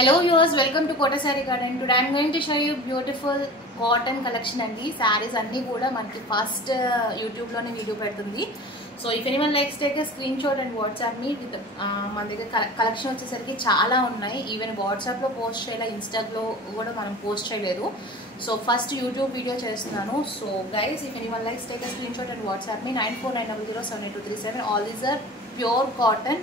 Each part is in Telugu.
Hello viewers, welcome to Kota Saree Garden. Today I am going to show you beautiful cotton collection andi. Sarees anni kuda manaki first YouTube lone video pedutundi. So if anyone likes, take a screenshot and WhatsApp me with మన దగ్గర కలెక్షన్ వచ్చేసరికి చాలా ఉన్నాయి. ఈవెన్ వాట్సాప్ లో పోస్ట్ చేయలే, ఇన్స్టాగ్లో కూడా మనం పోస్ట్ చేయలేదు. సో ఫస్ట్ యూట్యూబ్ వీడియో చేస్తున్నాను. So guys, if anyone likes, take a screenshot and WhatsApp me 9490078237. All these are pure cotton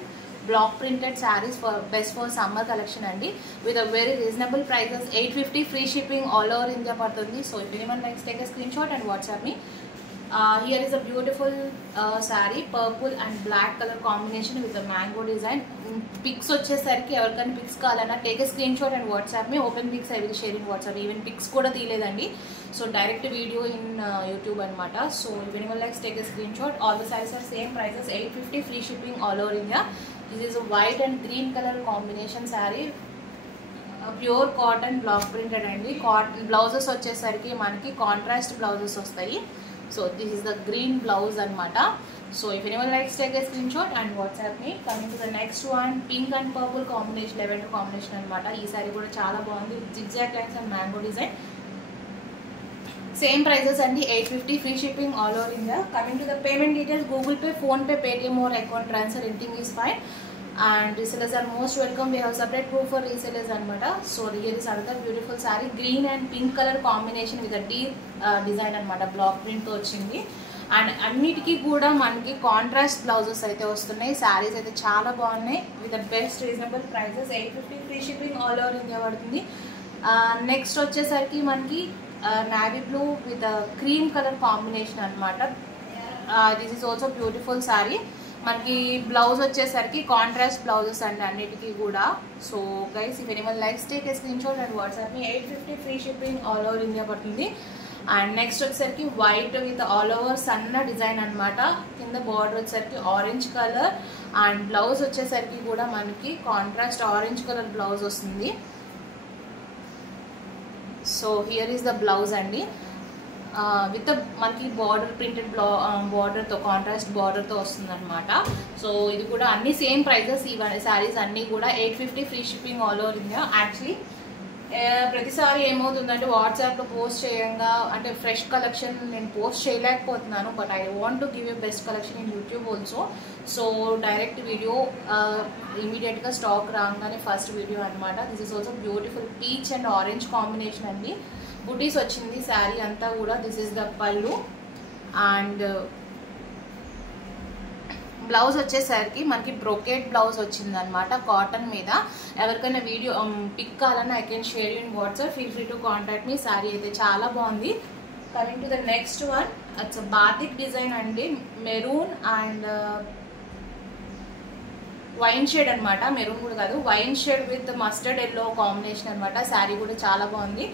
block printed sarees for best for summer collection andi, with a very reasonable prices. 850 free shipping all over India padutundi. So if anyone likes, take a screenshot and WhatsApp me. Here is a beautiful saree, purple and black color combination with a mango design. Pics వచ్చేసరికి ఎవరికైనా పిక్స్ కావాలన్నా take a screenshot and WhatsApp me. Open pics I will share in WhatsApp. Even pics కూడా తీయలేదండి. So direct video in YouTube అన్నమాట. So if anyone likes, take a screenshot. All the sarees are same prices, 850 free shipping all over India. This is a white and green color combination saree. Pure cotton block printed అండి. Cotton blouses వచ్చేసరికి మనకి కాంట్రాస్ట్ బ్లౌజెస్ వస్తాయి. So this is the green blouse anamata. So if anyone likes, take a screenshot and WhatsApp me. Coming to the next one, pink and purple combination, lavender combination anamata. Ee saree kuda chaala baagundi, zigzag lines and mango design. Same prices and 850 free shipping all over India. Coming to the payment details, Google Pay, Phone Pay, Paytm or account transfer, anything is fine. And resellers are most welcome. We have separate proof for resellers anamata. So here is another beautiful saree, green and pink color combination with a deep design anamata. Block print తో వచ్చింది. అండ్ అన్నిటికీ కూడా మనకి కాంట్రాస్ట్ బ్లౌజెస్ అయితే వస్తున్నాయి. సారీస్ అయితే చాలా బాగున్నాయి with the best reasonable prices. 850 free shipping all over India పడుతుంది. నెక్స్ట్ వచ్చేసరికి మనకి navy blue with cream colour combination అనమాట. This is also beautiful sari. మనకి బ్లౌజ్ వచ్చేసరికి కాంట్రాస్ట్ బ్లౌజెస్ అండి అన్నిటికీ కూడా. So guys, if anyone likes, take a screenshot and WhatsApp me. 850 free shipping all over India పడుతుంది. అండ్ నెక్స్ట్ వచ్చేసరికి వైట్ విత్ ఆల్ ఓవర్ సన్న డిజైన్ అనమాట. కింద బార్డర్ వచ్చేసరికి ఆరెంజ్ కలర్ అండ్ బ్లౌజ్ వచ్చేసరికి కూడా మనకి కాంట్రాస్ట్ ఆరెంజ్ కలర్ బ్లౌజ్ వస్తుంది. So here is the blouse అండి, విత్ మనకి బార్డర్ ప్రింటెడ్ బార్డర్తో కాంట్రాస్ట్ బార్డర్తో వస్తుంది అనమాట. సో ఇది కూడా అన్ని సేమ్ ప్రైజెస్. ఈ శారీస్ అన్నీ కూడా 850 free shipping all over India. Actually ప్రతిసారి ఏమవుతుందంటే వాట్సాప్లో పోస్ట్ చేయంగా అంటే ఫ్రెష్ కలెక్షన్ నేను పోస్ట్ చేయలేకపోతున్నాను. But I want to give a best collection in YouTube also. So direct video ఇమీడియట్గా స్టాక్ రాగానే ఫస్ట్ వీడియో అనమాట. This is also beautiful peach and orange combination అండి. బుటీస్ వచ్చింది శారీ అంతా కూడా. దిస్ ఈస్ ద పళ్ళు. అండ్ బ్లౌజ్ వచ్చేసరికి మనకి బ్రోకేట్ బ్లౌజ్ వచ్చింది అనమాట కాటన్ మీద. ఎవరికైనా వీడియో పిక్ కావాలన్నా I can share in WhatsApp. Feel free to contact me. Sari అయితే చాలా బాగుంది. Coming to the next one, it's batik design అండి. మెరూన్ అండ్ వైన్ షేడ్ అనమాట. మెరూన్ కూడా కాదు, wine shade with mustard yellow combination అనమాట. శారీ కూడా చాలా బాగుంది.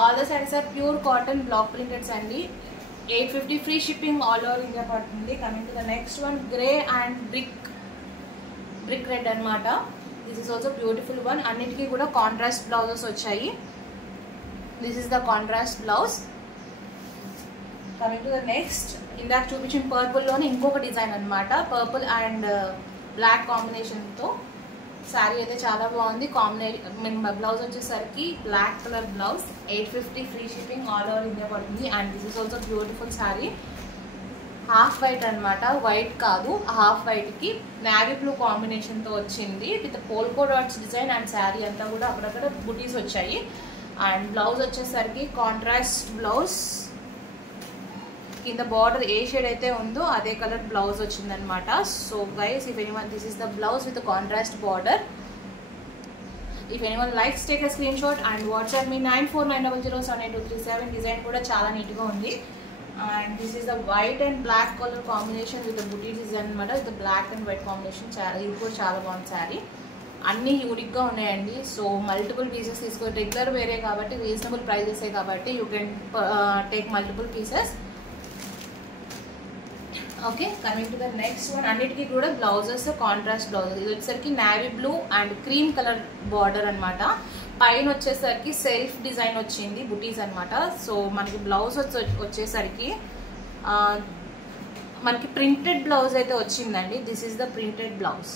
All the saris are pure cotton block printeds అండి. 850 free shipping all over India పడుతుంది. Coming to the next one, grey and brick red అనమాట. This is also beautiful one. అన్నిటికీ కూడా కాంట్రాస్ట్ బ్లౌజెస్ వచ్చాయి. This is the contrast blouse. Coming to the next, ఇందాక చూపించిన పర్పుల్లోనే ఇంకొక డిజైన్ అనమాట. పర్పుల్ అండ్ బ్లాక్ కాంబినేషన్తో శారీ అయితే చాలా బాగుంది. బ్లౌజ్ వచ్చేసరికి black colour blouse. 850 free shipping all over India పడుతుంది. And this is also beautiful sari. Half white అనమాట, వైట్ కాదు, హాఫ్ వైట్కి నావీ బ్లూ కాంబినేషన్తో వచ్చింది with polka dots design. And sari అంతా కూడా అక్కడక్కడ బుటీస్ వచ్చాయి. అండ్ బ్లౌజ్ వచ్చేసరికి కాంట్రాస్ట్ బ్లౌజ్. కింద బార్డర్ ఏ షేడ్ అయితే ఉందో అదే కలర్ బ్లౌజ్ వచ్చిందనమాట. So guys, if anyone, this is the blouse with contrast border. If anyone likes, take a screen shot and WhatsApp me 9490078237. Design కూడా చాలా నీట్గా ఉంది. And this is the white and black colour combination with బుటీ డిజైన్ అనమాట. With black and white combination. ఇది కూడా చాలా బాగుంది శారీ. అన్నీ యూనిక్గా ఉన్నాయండి. సో మల్టిపుల్ పీసెస్ తీసుకో. రెగ్యులర్ వేరే కాబట్టి రీజనబుల్ ప్రైజెసే కాబట్టి you can take multiple pieces. Okay, coming to the next one, అన్నిటికీ కూడా బ్లౌజెస్ కాంట్రాస్ట్ బ్లౌజెస్. ఇది వచ్చేసరికి navy blue and cream colour border అనమాట. పైన వచ్చేసరికి సెల్ఫ్ డిజైన్ వచ్చింది, బుటీస్ అనమాట. సో మనకి బ్లౌజ్ వచ్చేసరికి మనకి ప్రింటెడ్ బ్లౌజ్ అయితే వచ్చిందండి. This is the printed blouse.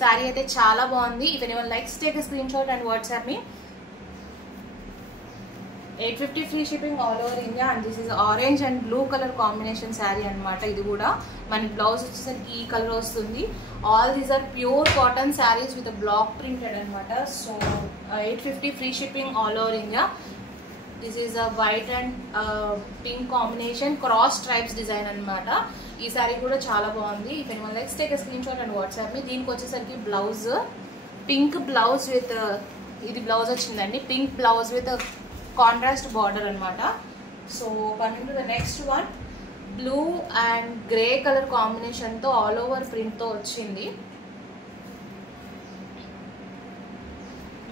Sari అయితే చాలా బాగుంది. If anyone likes take a screen shot and WhatsApp me. 850 free shipping all over India. And this is orange and blue colour combination sari అనమాట. ఇది కూడా మనకి బ్లౌజ్ వచ్చేసరికి ఈ కలర్ వస్తుంది. All these are pure cotton saris with block printed అనమాట. So 850 free shipping all over India. This is a white and pink combination cross stripes design అనమాట. ఈ శారీ కూడా చాలా బాగుంది. If anyone likes take a screen shot and WhatsApp me. దీనికి వచ్చేసరికి బ్లౌజ్ పింక్ బ్లౌజ్ విత్ ఇది బ్లౌజ్ వచ్చిందండి. Pink blouse with contrast border అనమాట. So coming to the next one, blue and grey colour కాంబినేషన్తో ఆల్ ఓవర్ ప్రింట్తో వచ్చింది.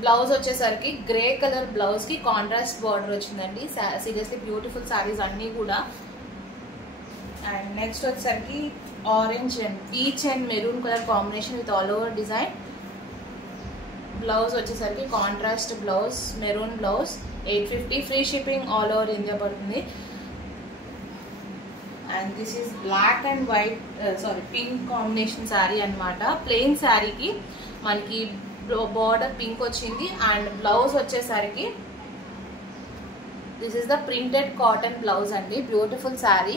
బ్లౌజ్ వచ్చేసరికి గ్రే కలర్ బ్లౌజ్కి కాంట్రాస్ట్ బార్డర్ వచ్చిందండి. సీరియస్లీ బ్యూటిఫుల్ శారీస్ అన్నీ కూడా. అండ్ నెక్స్ట్ వచ్చేసరికి orange and peach and maroon colour combination with all over design. Blouse వచ్చేసరికి contrast blouse, maroon blouse. 850 free shipping all over India పడుతుంది. And this is black and white pink combination sari అనమాట. ప్లెయిన్ శారీకి మనకి బార్డర్ పింక్ వచ్చింది. అండ్ బ్లౌజ్ వచ్చేసరికి this is the printed cotton blouse అండి. Beautiful sari.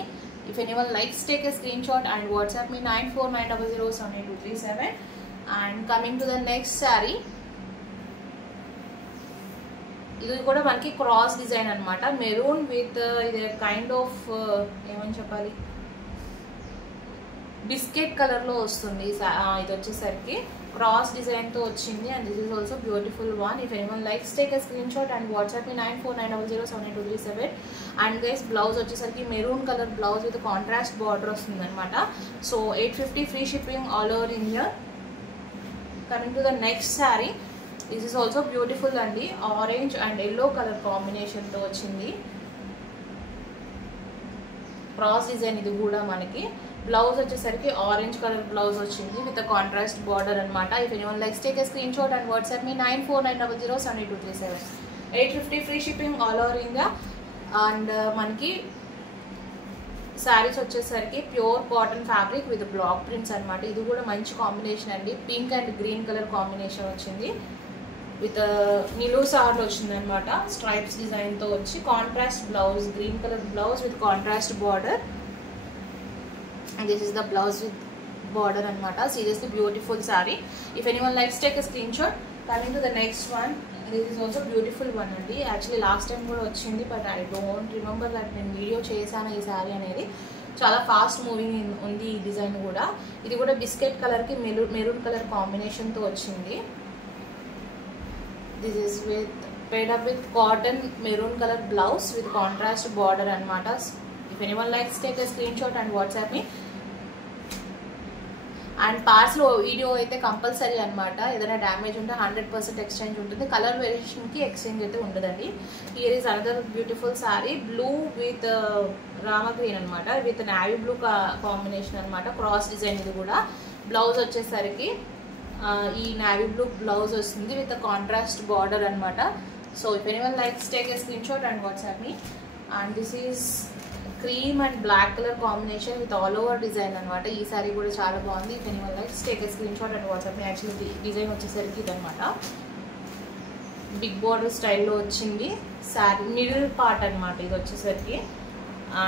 If anyone likes take a screen shot and WhatsApp me 9490078237. And coming to the next sari, ఇది కూడా మనకి క్రాస్ డిజైన్ అనమాట. మెరూన్ విత్ ఇది కైండ్ ఆఫ్ ఏమని చెప్పాలి, బిస్కెట్ కలర్లో వస్తుంది. ఇది వచ్చేసరికి క్రాస్ డిజైన్తో వచ్చింది. And this is also beautiful one. If anyone likes take a screen shot and WhatsApp me 9490078237. And guys blouse వచ్చేసరికి maroon colour blouse with contrast border వస్తుంది అనమాట. So 850 free shipping all over India. Coming to the next sari, this is also beautiful అండి. ఆరెంజ్ అండ్ ఎల్లో కలర్ కాంబినేషన్తో వచ్చింది. క్రాస్ డిజైన్ ఇది కూడా మనకి. బ్లౌజ్ వచ్చేసరికి ఆరెంజ్ కలర్ బ్లౌజ్ వచ్చింది విత్ కాంట్రాస్ట్ బార్డర్ అనమాట. If anyone likes take a screen shot and WhatsApp me 9490078237. 850 free shipping all over India. And మనకి శారీస్ వచ్చేసరికి pure cotton fabric with block prints అనమాట. ఇది కూడా మంచి కాంబినేషన్ అండి. Pink and green colour combination వచ్చింది విత్ నిలువు సార్లు వచ్చింది అనమాట. స్ట్రైప్స్ డిజైన్తో వచ్చి contrast blouse, green colour blouse with contrast border. This is the blouse with border అనమాట. Seriously beautiful sari. If anyone likes take a screen shot. Coming to the next one, this is also beautiful one అండి. యాక్చువల్లీ లాస్ట్ టైం కూడా వచ్చింది, but I don't remember that నేను వీడియో చేశాను ఈ శారీ అనేది. చాలా ఫాస్ట్ మూవింగ్ ఉంది ఈ డిజైన్ కూడా. ఇది కూడా బిస్కెట్ కలర్కి మెరూన్ కలర్ కాంబినేషన్తో వచ్చింది. This is paired up with cotton maroon colour blouse with contrast border అనమాట. If anyone likes take a screen shot and WhatsApp me. And parcel video అయితే కంపల్సరీ అనమాట. ఏదైనా డ్యామేజ్ ఉంటే 100% ఎక్స్చేంజ్ ఉంటుంది. కలర్ వేరియేషన్కి ఎక్స్చేంజ్ అయితే ఉండదండి. Here is another beautiful sari, blue with Rama green అనమాట, విత్ నావీ బ్లూ కాంబినేషన్ అనమాట. క్రాస్ డిజైన్ ఇది కూడా. బ్లౌజ్ వచ్చేసరికి ఈ నావీ బ్లూ బ్లౌజ్ వస్తుంది విత్ కాంట్రాస్ట్ బార్డర్ అనమాట. So if anyone likes take a screen shot and WhatsApp me. And this is cream and black colour combination with all over design అనమాట. ఈ శారీ కూడా చాలా బాగుంది. If anyone likes take a screen shot and WhatsApp me. Actually design వచ్చేసరికి ఇదనమాట, బిగ్ బార్డర్ స్టైల్లో వచ్చింది శారీ. మిడిల్ పార్ట్ అనమాట ఇది వచ్చేసరికి.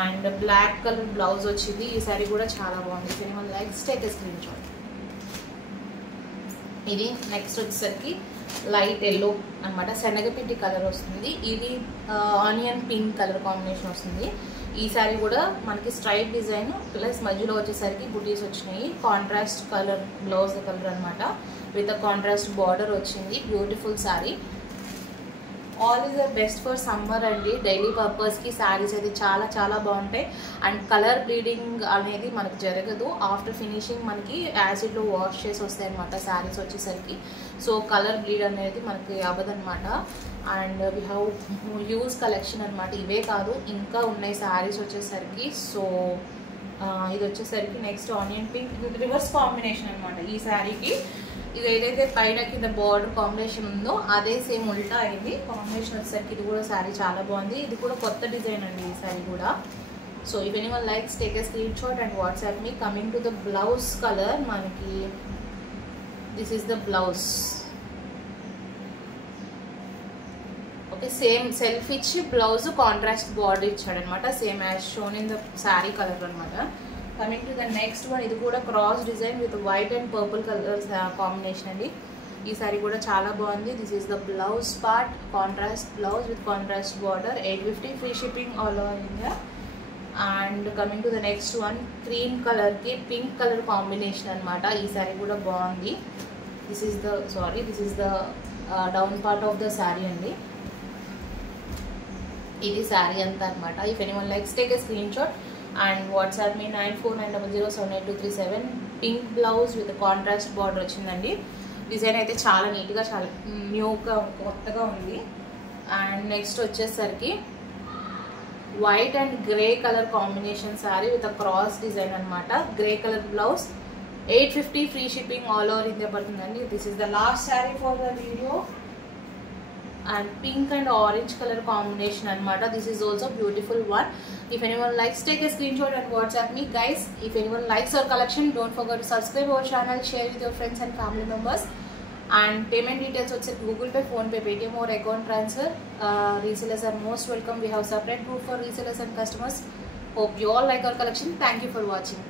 అండ్ బ్లాక్ కలర్ బ్లౌజ్ వచ్చింది. ఈ శారీ కూడా చాలా బాగుంది. If anyone likes take a screen shot. ఇది నెక్స్ట్ వచ్చేసరికి లైట్ ఎల్లో అనమాట, శనగపిండి కలర్ వస్తుంది. ఇది ఆనియన్ పింక్ కలర్ కాంబినేషన్ వస్తుంది. ఈ శారీ కూడా మనకి స్ట్రైప్ డిజైన్ ప్లస్ మధ్యలో వచ్చేసరికి బుటీస్ వచ్చినాయి. కాంట్రాస్ట్ కలర్ బ్లౌజ్ కలర్ అనమాట విత్ కాంట్రాస్ట్ బార్డర్ వచ్చింది. Beautiful sari. All is best for summer అండి. డైలీ పర్పస్కి శారీస్ అయితే చాలా చాలా బాగుంటాయి. అండ్ కలర్ బ్లీడింగ్ అనేది మనకు జరగదు. ఆఫ్టర్ ఫినిషింగ్ మనకి యాసిడ్లో వాష్ చేసి వస్తాయి అనమాట శారీస్ వచ్చేసరికి. సో కలర్ బ్లీడ్ అనేది మనకి అవ్వదనమాట. And we have huge collection అనమాట. ఇవే కాదు ఇంకా ఉన్నాయి శారీస్ వచ్చేసరికి. సో ఇది వచ్చేసరికి next onion pink reverse combination అనమాట ఈ శారీకి. ఇది ఏదైతే పైన కింద బార్డర్ కాంబినేషన్ ఉందో అదే సేమ్ ఉల్టా అయింది కాంబినేషన్ వచ్చేసరికి. ఇది కూడా శారీ చాలా బాగుంది. ఇది కూడా కొత్త డిజైన్ అండి ఈ శారీ కూడా. So if anyone likes take a screen shot and WhatsApp me. Coming to the blouse colour, మనకి this is the blouse. Okay, same self ఇచ్చి బ్లౌజ్ కాంట్రాస్ట్ బార్డర్ ఇచ్చాడు అనమాట, same as shown in the sari colour అనమాట. Coming to the next one, ఇది కూడా cross design with white and purple colours combination అండి. ఈ సారీ కూడా చాలా బాగుంది. This is the blouse part, contrast blouse with contrast border, 850 free shipping all over India. And coming to the next one, cream కలర్కి పింక్ కలర్ కాంబినేషన్ అనమాట. ఈ సారీ కూడా బాగుంది. This is the down part of the sari అండి. ఇది శారీ అంతా అనమాట. If anyone likes take a screen shot and WhatsApp me 9490078237. Pink blouse with contrast border వచ్చిందండి. డిజైన్ అయితే చాలా నీట్గా, చాలా న్యూగా, కొత్తగా ఉంది. అండ్ నెక్స్ట్ వచ్చేసరికి white and grey colour combination sari with cross design అనమాట. Grey colour blouse, 850 free shipping all over India పడుతుందండి. This is the last sari for the video. And pink and orange color combination anamata. This is also beautiful one. If anyone likes, take a screenshot and WhatsApp me, guys. If anyone likes our collection, don't forget to subscribe our channel, share with your friends and family members. And payment details also Google Pay, Phone Pay, Paytm or account transfer. Resellers are most welcome. We have separate group for resellers and customers. Hope you all like our collection. Thank you for watching.